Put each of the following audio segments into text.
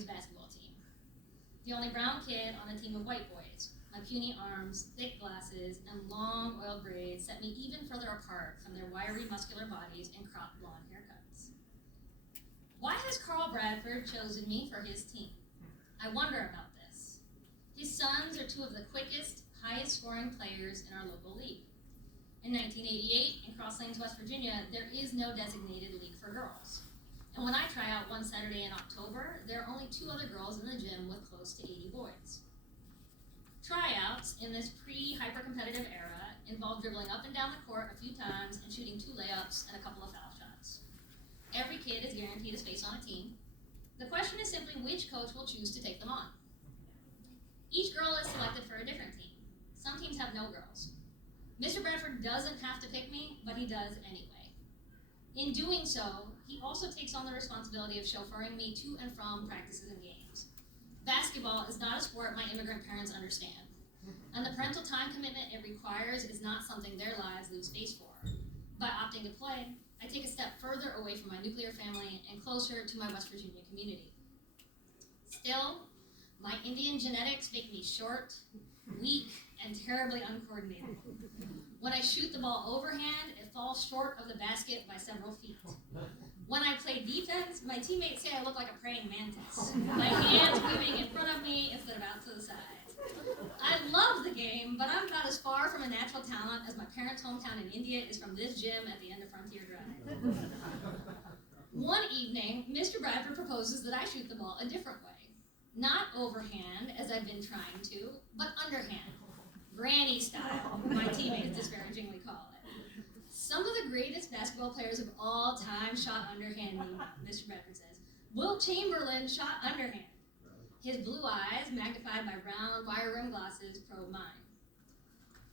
boys basketball team. The only brown kid on a team of white boys. My puny arms, thick glasses, and long oiled braids set me even further apart from their wiry, muscular bodies and cropped blonde haircuts. Why has Carl Bradford chosen me for his team? I wonder about this. His sons are two of the quickest, highest-scoring players in our local league. In 1988, in Cross Lanes, West Virginia, there is no designated league for girls. And when I try out one Saturday in October, there are only 2 other girls in the gym with close to 80 boys. Tryouts in this pre-hyper-competitive era involve dribbling up and down the court a few times and shooting 2 layups and a couple of foul shots. Every kid is guaranteed a space on a team. The question is simply which coach will choose to take them on. Each girl is selected for a different team. Some teams have no girls. Mr. Bradford doesn't have to pick me, but he does anyway. In doing so, he also takes on the responsibility of chauffeuring me to and from practices and games. Basketball is not a sport my immigrant parents understand, and the parental time commitment it requires is not something their lives leave space for. By opting to play, I take a step further away from my nuclear family and closer to my West Virginia community. Still, my Indian genetics make me short, weak, and terribly uncoordinated. When I shoot the ball overhand, it falls short of the basket by several feet. When I play defense, my teammates say I look like a praying mantis, my hands moving in front of me instead of out to the sides. I love the game, but I'm about as far from a natural talent as my parents' hometown in India is from this gym at the end of Frontier Drive. One evening, Mr. Bradford proposes that I shoot the ball a different way. Not overhand, as I've been trying to, but underhand. Granny style, my teammates disparagingly call it. Some of the greatest basketball players of all time shot underhand, Mr. Bradford says. Wilt Chamberlain shot underhand. His blue eyes, magnified by round, wire-rimmed glasses, probe mine.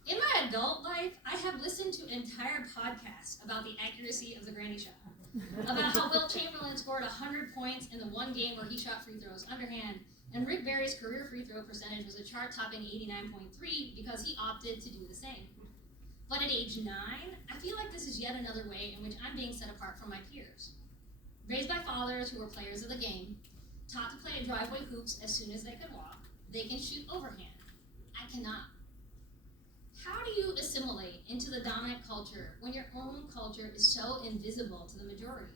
In my adult life, I have listened to entire podcasts about the accuracy of the granny shot, about how Wilt Chamberlain scored 100 points in the one game where he shot free throws underhand, and Rick Barry's career free throw percentage was a chart-topping 89.3 because he opted to do the same. But at age 9, I feel like this is yet another way in which I'm being set apart from my peers. Raised by fathers who were players of the game, taught to play at driveway hoops as soon as they could walk, they can shoot overhand. I cannot. How do you assimilate into the dominant culture when your own culture is so invisible to the majority?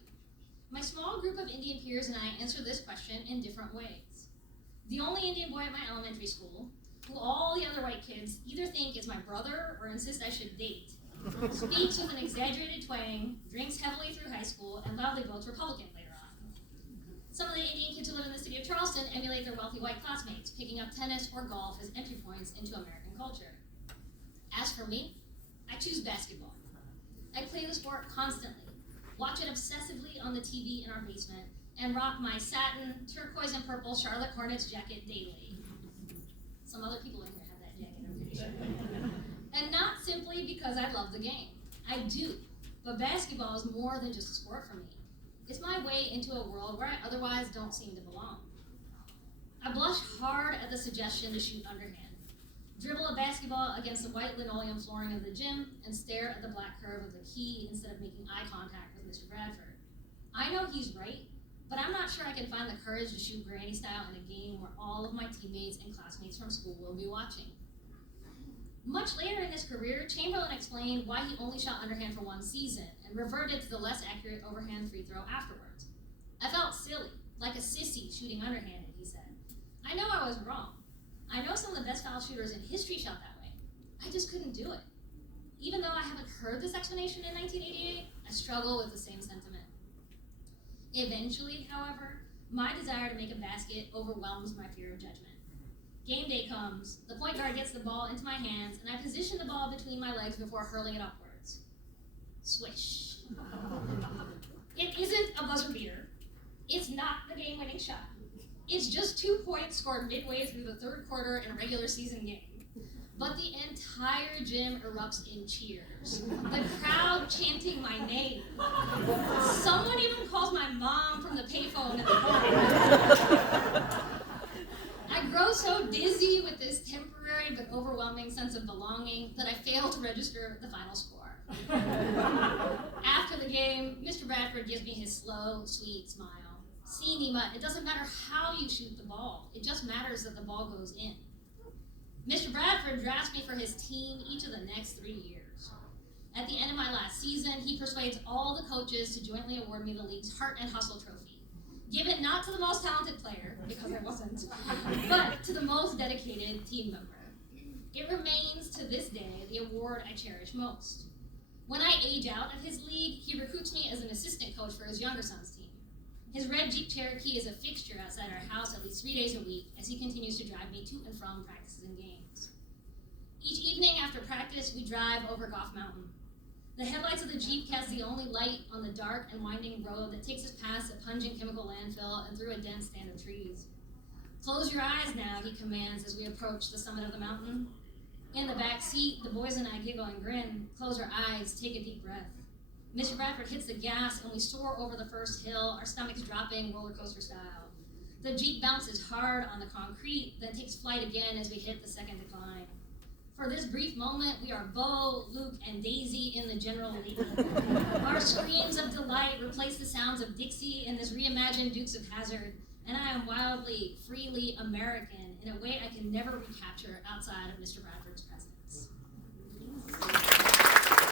My small group of Indian peers and I answer this question in different ways. The only Indian boy at my elementary school, who all the other white kids either think is my brother or insist I should date, speaks with an exaggerated twang, drinks heavily through high school, and loudly votes Republican later on. Some of the Indian kids who live in the city of Charleston emulate their wealthy white classmates, picking up tennis or golf as entry points into American culture. As for me, I choose basketball. I play the sport constantly, watch it obsessively on the TV in our basement, and rock my satin, turquoise, and purple Charlotte Hornets jacket daily. Some other people in here have that jacket, I'm pretty sure. And not simply because I love the game. I do, but basketball is more than just a sport for me. It's my way into a world where I otherwise don't seem to belong. I blush hard at the suggestion to shoot underhand, dribble a basketball against the white linoleum flooring of the gym, and stare at the black curve of the key instead of making eye contact with Mr. Bradford. I know he's right, but I'm not sure I can find the courage to shoot granny style in a game where all of my teammates and classmates from school will be watching. Much later in his career, Chamberlain explained why he only shot underhand for one season and reverted to the less accurate overhand free throw afterwards. I felt silly, like a sissy shooting underhanded, he said. I know I was wrong. I know some of the best foul shooters in history shot that way. I just couldn't do it. Even though I haven't heard this explanation in 1988, I struggle with the same sentiment. Eventually, however, my desire to make a basket overwhelms my fear of judgment. Game day comes, the point guard gets the ball into my hands, and I position the ball between my legs before hurling it upwards. Swish. It isn't a buzzer beater. It's not the game-winning shot. It's just 2 points scored midway through the third quarter in a regular season game. But the entire gym erupts in cheers, the crowd chanting my name. Someone even calls my mom from the payphone in the car. I grow so dizzy with this temporary but overwhelming sense of belonging that I fail to register the final score. After the game, Mr. Bradford gives me his slow, sweet smile, See, Neema, it doesn't matter how you shoot the ball. It just matters that the ball goes in. Mr. Bradford drafts me for his team each of the next 3 years. At the end of my last season, he persuades all the coaches to jointly award me the league's Heart and Hustle Trophy. Give it not to the most talented player, because I wasn't, but to the most dedicated team member. It remains to this day the award I cherish most. When I age out of his league, he recruits me as an assistant coach for his younger son's team. His red Jeep Cherokee is a fixture outside our house at least 3 days a week as he continues to drive me to and from practices and games. Each evening after practice, we drive over Goff Mountain. The headlights of the Jeep cast the only light on the dark and winding road that takes us past a pungent chemical landfill and through a dense stand of trees. Close your eyes now, he commands as we approach the summit of the mountain. In the back seat, the boys and I giggle and grin, close our eyes, take a deep breath. Mr. Bradford hits the gas and we soar over the first hill, our stomachs dropping roller coaster style. The Jeep bounces hard on the concrete, then takes flight again as we hit the second decline. For this brief moment, we are Bo, Luke, and Daisy in the general league. Our screams of delight replace the sounds of Dixie in this reimagined Dukes of Hazzard, and I am wildly, freely American in a way I can never recapture outside of Mr. Bradford's presence.